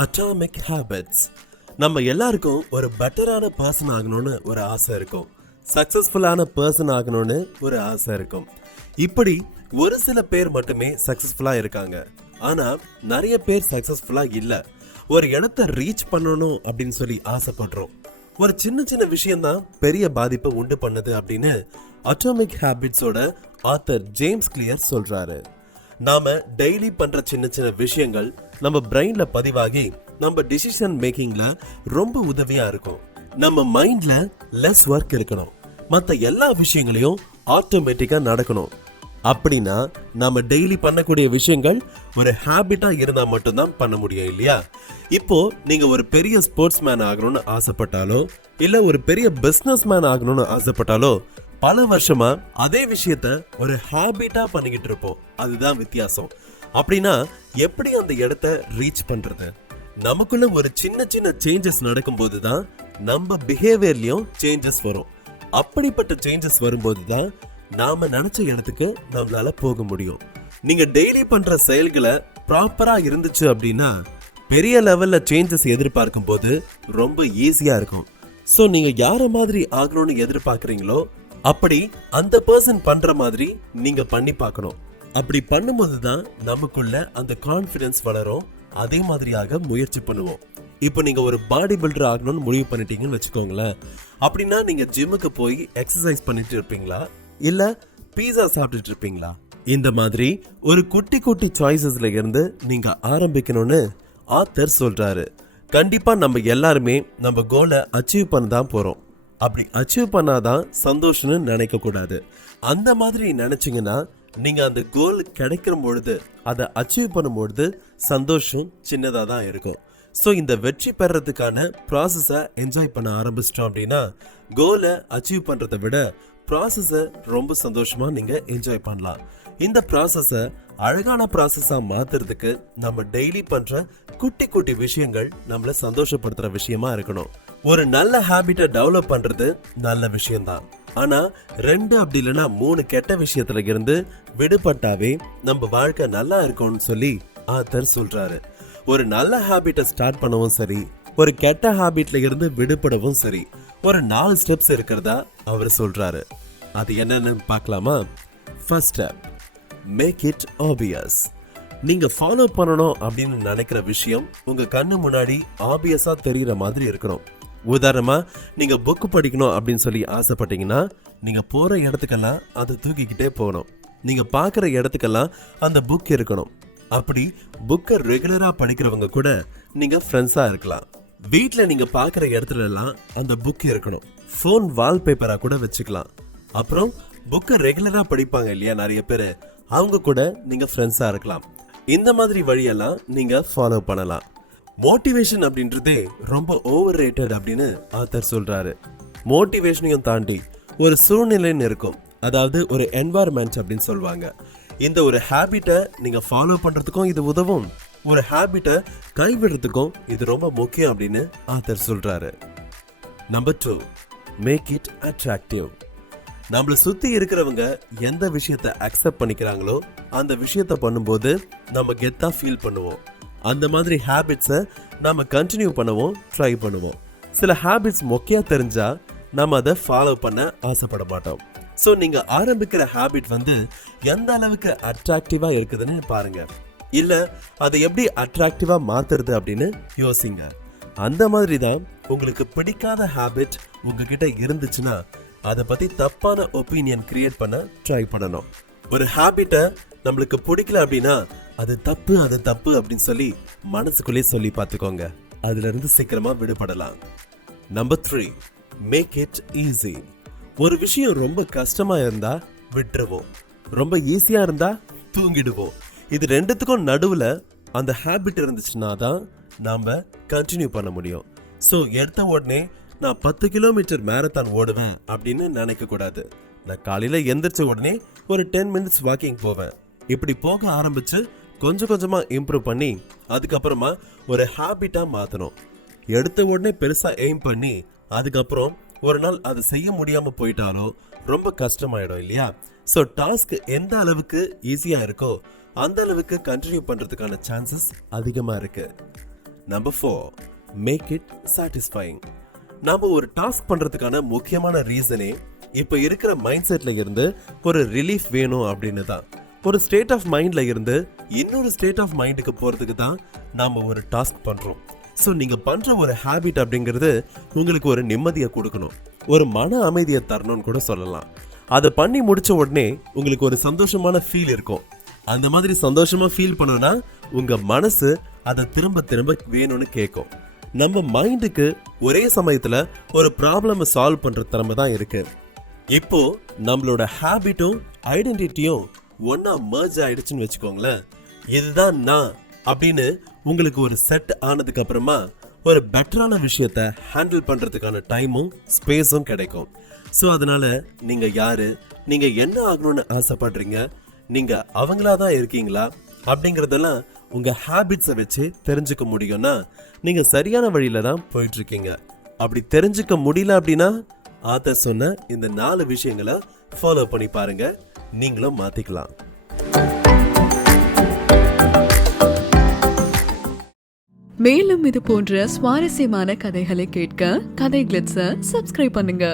Atomic habits. நம்ம எல்லாருக்கும் ஒரு பெட்டரான பர்சன் ஆகணும்னு ஒரு ஆசை இருக்கும். சக்சஸ்ஃபுல்லான பர்சன் ஆகணும்னு ஒரு ஆசை இருக்கும். இப்படி ஒரு சில பேர் மட்டுமே சக்சஸ்ஃபுல்லா இருக்காங்க. ஆனா நிறைய பேர் சக்சஸ்ஃபுல்லா இல்ல. ஒரு இடத்தை ரீச் பண்ணணும் அப்படின்னு சொல்லி ஆசைப்படுறோம். ஒரு சின்ன சின்ன விஷயம்தான் பெரிய பாதிப்பை உண்டு பண்ணுது அப்படின்னு அட்டாமிக் ஹேபிட்ஸோட ஆத்தர் ஜேம்ஸ் கிளியர் சொல்றாரு. நாம டெய்லி பண்ற சின்ன சின்ன விஷயங்கள் நம்ம பிரெயின்ல பதிவாகி நம்ம டிசிஷன் மேக்கிங்ல ரொம்ப உதவியா இருக்கும். நம்ம மைண்ட்ல லெஸ் ஒர்க் இருக்கணும். மத்த எல்லா விஷயங்களையும் ஆட்டோமேட்டிக்கா நடக்கணும். அப்படின்னா நம்ம டெய்லி பண்ணக்கூடிய விஷயங்கள் ஒரு ஹேபிட்டா இருந்தா மட்டும்தான் பண்ண முடியும் இல்லையா? இப்போ நீங்க ஒரு பெரிய ஸ்போர்ட்ஸ் மேன் ஆகணும்னு ஆசைப்பட்டாலோ இல்ல ஒரு பெரிய பிசினஸ் மேன் ஆகணும்னு ஆசைப்பட்டாலோ பல வருஷமா அதே விஷயத்த ஒரு ஹேபிட்டா பண்ணிக்கிட்டு இருப்போம். அதுதான் வித்தியாசம். அப்படின்னா எப்படி அந்த இடத்தை ரீச் பண்றது? நமக்குள்ள ஒரு சின்ன சின்ன சேஞ்சஸ் நடக்கும்போது தான் நம்ம பிஹேவியர்லயும் சேஞ்சஸ் வரும். அப்படிப்பட்ட சேஞ்சஸ் வரும்போது தான் நாம நினைச்ச இடத்துக்கு நம்மளால போக முடியும். நீங்க டெய்லி பண்ற செயல்களை ப்ராப்பரா இருந்துச்சு அப்படின்னா பெரிய லெவல்ல சேஞ்சஸ் எதிர்பார்க்கும் போது ரொம்ப ஈஸியா இருக்கும். சோ நீங்க யார மாதிரி ஆகணும்னு எதிர்பார்க்கறீங்களோ அப்படி அந்த பர்சன் பண்ற மாதிரி நீங்க பண்ணி பார்க்கணும். அப்படி பண்ணும்போது தான் நமக்குள்ள அந்த கான்ஃபிடன்ஸ் வளரும். அதே மாதிரியாக முயற்சி பண்ணுவோம். இப்போ நீங்க ஒரு பாடி பில்டர் ஆகணும்னு முடிவு பண்ணிட்டீங்கன்னு வச்சுக்கோங்களேன். அப்படின்னா நீங்க ஜிம்முக்கு போய் எக்ஸசைஸ் பண்ணிட்டு இருப்பீங்களா இல்ல பீஸா சாப்பிட்டுட்டு இருப்பீங்களா? இந்த மாதிரி ஒரு குட்டி குட்டி சாய்ஸஸ்ல இருந்து நீங்க ஆரம்பிக்கணும்னு ஆத்தர் சொல்றாரு. கண்டிப்பா நம்ம எல்லாருமே நம்ம கோலை அச்சீவ் பண்ண தான் போறோம். அப்படி அச்சீவ் பண்ணாதான் சந்தோஷம்னு நினைக்க கூடாது. அந்த மாதிரி நினைச்சீங்கன்னா நீங்க அந்த கோல் கிடைக்கிற பொழுது அதை அச்சீவ் பண்ணும் பொழுது சந்தோஷம் சின்னதா தான் இருக்கும். ஸோ இந்த வெற்றி பெறறதுக்கான ப்ராசஸை என்ஜாய் பண்ண ஆரம்பிச்சிட்டோம் அப்படின்னா கோலை அச்சீவ் பண்றதை விட ப்ராசஸை ரொம்ப சந்தோஷமா நீங்க என்ஜாய் பண்ணலாம். இந்த ப்ராசஸை அழகான ப்ராசஸா மாத்துறதுக்கு நம்ம டெய்லி பண்ற குட்டி குட்டி விஷயங்கள் நம்மள சந்தோஷப்படுத்துற விஷயமா இருக்கணும். ஒரு நல்ல ஹேபிட்டை டெவலப் பண்றது நல்ல விஷயம்தான். ஆனா 2 அப்படி இல்லைன்னா 3 கெட்ட விஷயத்துல இருந்து விடுபட்டாவே நம்ம வாழ்க்கை நல்லா இருக்கும்னு சொல்லி ஆத்தர் சொல்றாரு. ஒரு நல்ல ஹேபிட்டை ஸ்டார்ட் பண்ணவும் சரி, ஒரு கெட்ட ஹேபிட்ல இருந்து விடுபடவும் சரி, ஒரு 4 ஸ்டெப்ஸ் இருக்கிறதா அவர் சொல்றாரு. அது என்னன்னு பார்க்கலாமா? First step, make it obvious. நீங்க ஃபாலோ பண்ணணும் அப்படின்னு நினைக்கிற விஷயம் உங்க கண்ணு முன்னாடி ஆபியஸா தெரியற மாதிரி இருக்கணும். உதாரணமா நீங்க புக் படிக்கணும் அப்படின்னு சொல்லி ஆசைப்பட்டீங்கன்னா நீங்க போற இடத்துக்கெல்லாம் அதை தூக்கிக்கிட்டே போகணும். நீங்க பாக்குற இடத்துக்கெல்லாம் அந்த புக் இருக்கணும். அப்படி புக்கை ரெகுலரா படிக்கிறவங்க கூட நீங்க ஃப்ரெண்ட்ஸா இருக்கலாம். வீட்ல நீங்க பாக்குற இடத்துல எல்லாம் அந்த புக் இருக்கணும். போன் வால்பேப்பரா கூட வச்சுக்கலாம். அப்புறம் புக்கை ரெகுலரா படிப்பாங்க இல்லையா நிறைய பேரு, அவங்க கூட நீங்க ஃப்ரெண்ட்ஸா இருக்கலாம். இந்த மாதிரி வழியெல்லாம் நீங்க ஃபாலோ பண்ணலாம். மோட்டிவேஷன் அப்படின்றதே ரொம்ப ஓவர் ரேட்டட் அப்படின்னு ஆத்தர் சொல்றாரு. மோட்டிவேஷனையும் தாண்டி ஒரு சூழ்நிலைன்னு இருக்கும். அதாவது ஒரு என்வாயர்மெண்ட் அப்படின்னு சொல்லுவாங்க. இந்த ஒரு ஹேபிட்டை நீங்க ஃபாலோ பண்றதுக்கும் இது உதவும். ஒரு ஹேபிட்டை கைவிடுறதுக்கும் இது ரொம்ப முக்கியம் அப்படின்னு ஆத்தர் சொல்றாரு. Number 2, make it attractive. நம்மள சுத்தி இருக்கிறவங்க எந்த விஷயத்தை அக்செப்ட் பண்ணிக்கிறாங்களோ அந்த விஷயத்த பண்ணும்போது நம்ம கெத்தா ஃபீல் பண்ணுவோம். அந்த மாதிரி ஹேபிட்ஸை நாம கண்டினியூ பண்ணவும் ட்ரை பண்ணுவோம். சில ஹேபிட்ஸ் மொக்கையா தெரிஞ்சா நம்ம அதை ஃபாலோ பண்ண ஆசைப்பட மாட்டோம். ஸோ நீங்க ஆரம்பிக்கிற ஹேபிட் எந்த அளவுக்கு அட்ராக்டிவா இருக்குதுன்னு பாருங்க. இல்ல அதை எப்படி அட்ராக்டிவா மாத்துறது அப்படின்னு யோசிங்க. அந்த மாதிரி தான் உங்களுக்கு பிடிக்காத ஹேபிட் உங்ககிட்ட இருந்துச்சுன்னா அதை பத்தி தப்பான ஒப்பீனியன் கிரியேட் பண்ண ட்ரை பண்ணணும். ஒரு ஹேபிட்டை நம்மளுக்கு பிடிக்கல அப்படின்னா அது தப்பு அப்படின்னு சொல்லி மனசுக்குள்ளே சொல்லி பார்த்துக்கோங்க. அதுல இருந்து சீக்கிரமா விடுபடலாம். Number 3, make it easy. ஒரு விஷயம் ரொம்ப கஷ்டமா இருந்தா விட்டுருவோம், ரொம்ப ஈஸியா இருந்தா தூங்கிடுவோம். இது ரெண்டுத்துக்கும் நடுவுல அந்த ஹேபிட் இருந்துச்சுன்னா தான் நாம கண்டினியூ பண்ண முடியும். ஸோ எடுத்த உடனே நான் 10 கிலோமீட்டர் மேரத்தான் ஓடுவேன் அப்படின்னு நினைக்க கூடாது. நான் காலையில எந்திரிச்ச உடனே ஒரு 10 மினிட்ஸ் வாக்கிங் போவேன். இப்படி போக ஆரம்பிச்சு கொஞ்சம் கொஞ்சமா இம்ப்ரூவ் பண்ணி அதுக்கப்புறமா ஒரு ஹேபிட்டா மாத்தணும். எடுத்த உடனே பெருசா எய்ம் பண்ணி அதுக்கப்புறம் ஒரு நாள் அதை செய்ய முடியாம போயிட்டாலும் ரொம்ப கஷ்டமாயிடும் இல்லையா? ஸோ டாஸ்க் எந்த அளவுக்கு ஈஸியா இருக்கோ அந்த அளவுக்கு கண்டினியூ பண்றதுக்கான சான்சஸ் அதிகமா இருக்கு. Number 4, make it satisfying. நாம ஒரு டாஸ்க் பண்றதுக்கான முக்கியமான ரீசனே இப்ப இருக்கிற மைண்ட் செட்ல இருந்து ஒரு ரிலீஃப் வேணும் அப்படின்னு தான். ஒரு ஸ்டேட் ஆஃப் மைண்ட்ல இருந்து இன்னொரு ஸ்டேட் ஆஃப் மைண்டுக்கு போறதுக்கு தான் நாம ஒரு டாஸ்க் பண்றோம். ஸோ நீங்க பண்ற ஒரு ஹேபிட் அப்படிங்கிறது உங்களுக்கு ஒரு நிம்மதியை கொடுக்கணும், ஒரு மன அமைதியை தரணும்னு கூட சொல்லலாம். அதை பண்ணி முடிச்ச உடனே உங்களுக்கு ஒரு சந்தோஷமான ஃபீல் இருக்கும். அந்த மாதிரி சந்தோஷமா ஃபீல் பண்ணணும்னா உங்க மனசு அதை திரும்ப திரும்ப வேணும்னு கேட்கும். நம்ம மைண்டுக்கு ஒரே சமயத்துல ஒரு ப்ராப்ளமை சால்வ் பண்ற திறமை தான் இருக்கு. இப்போ நம்மளோட ஹேபிட்டும் ஐடென்டிட்டியும் ஒன்னா மர்ஜ் ஆயிடுச்சுன்னு வச்சுக்கோங்களேன். இதுதான் நான் அப்படின்னு உங்களுக்கு ஒரு செட் ஆனதுக்கு அப்புறமா ஒரு பெட்டரான விஷயத்த ஹேண்டில் பண்றதுக்கான டைமும் ஸ்பேஸும் கிடைக்கும். ஸோ அதனால நீங்க யாரு, நீங்க என்ன ஆகணும்னு ஆசைப்படுறீங்க, நீங்க அவங்களா தான் இருக்கீங்களா அப்படிங்கறதெல்லாம் உங்க ஹேபிட்ஸை வச்சு தெரிஞ்சுக்க முடியும்னா நீங்க சரியான வழியில தான் போயிட்டு இருக்கீங்க. அப்படி தெரிஞ்சுக்க முடியல அப்படின்னா ஆத்தர் சொன்ன இந்த 4 விஷயங்களை ஃபாலோ பண்ணி பாருங்க, நீங்களும் மாத்திக்கலாம். மேலும் இது போன்ற சுவாரஸ்யமான கதைகளை கேட்க கதை கிளிட்ஸை சப்ஸ்கிரைப் பண்ணுங்க.